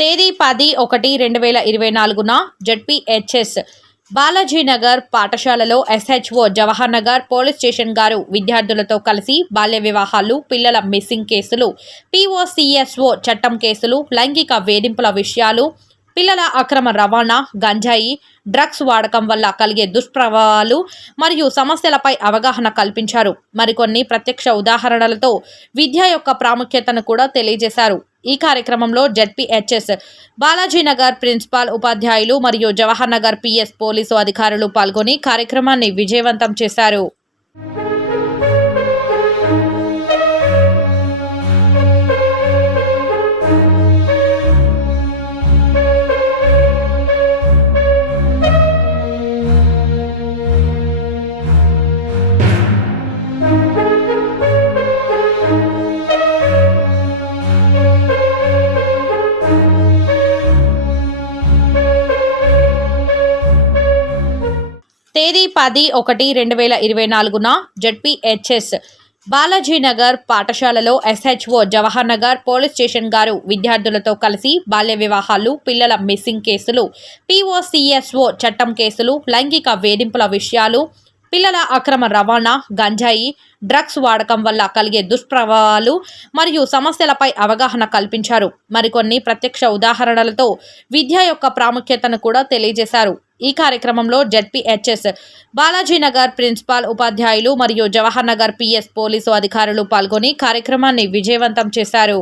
తేదీ 10/1/2024న జెడ్పీహెచ్ఎస్ బాలాజీనగర్ పాఠశాలలో SHO Jawahar Nagar police station గారు విద్యార్థులతో కలిసి బాల్య వివాహాలు, పిల్లల మిస్సింగ్ కేసులు, పీఓసీఎస్ఓ చట్టం కేసులు, లైంగిక వేధింపుల విషయాలు, పిల్లల అక్రమ రవాణా, గంజాయి, డ్రగ్స్ వాడకం వల్ల కలిగే దుష్ప్రభావాలు మరియు సమస్యలపై అవగాహన కల్పించారు. మరికొన్ని ప్రత్యక్ష ఉదాహరణలతో విద్య యొక్క ప్రాముఖ్యతను కూడా తెలియజేశారు. ఈ కార్యక్రమంలో జెడ్పీహెచ్ఎస్ బాలాజీనగర్ ప్రిన్సిపాల్, ఉపాధ్యాయులు మరియు జవహర్ నగర్ పిఎస్ పోలీసు అధికారులు పాల్గొని కార్యక్రమాన్ని విజయవంతం చేశారు. తేదీ 10/1/2024న జెడ్పీహెచ్ఎస్ బాలాజీనగర్ పాఠశాలలో SHO Jawahar Nagar police station గారు విద్యార్థులతో కలిసి బాల్య వివాహాలు, పిల్లల మిస్సింగ్ కేసులు, పీఓసీఎస్ఓ చట్టం కేసులు, లైంగిక వేధింపుల విషయాలు, పిల్లల అక్రమ రవాణా, గంజాయి, డ్రగ్స్ వాడకం వల్ల కలిగే దుష్ప్రభావాలు మరియు సమస్యలపై అవగాహన కల్పించారు. మరికొన్ని ప్రత్యక్ష ఉదాహరణలతో విద్య యొక్క ప్రాముఖ్యతను కూడా తెలియజేశారు. ఈ కార్యక్రమంలో జెడ్పీహెచ్ఎస్ బాలాజీనగర్ ప్రిన్సిపాల్, ఉపాధ్యాయులు మరియు జవహర్ నగర్ పిఎస్ పోలీసు అధికారులు పాల్గొని కార్యక్రమాన్ని విజయవంతం చేశారు.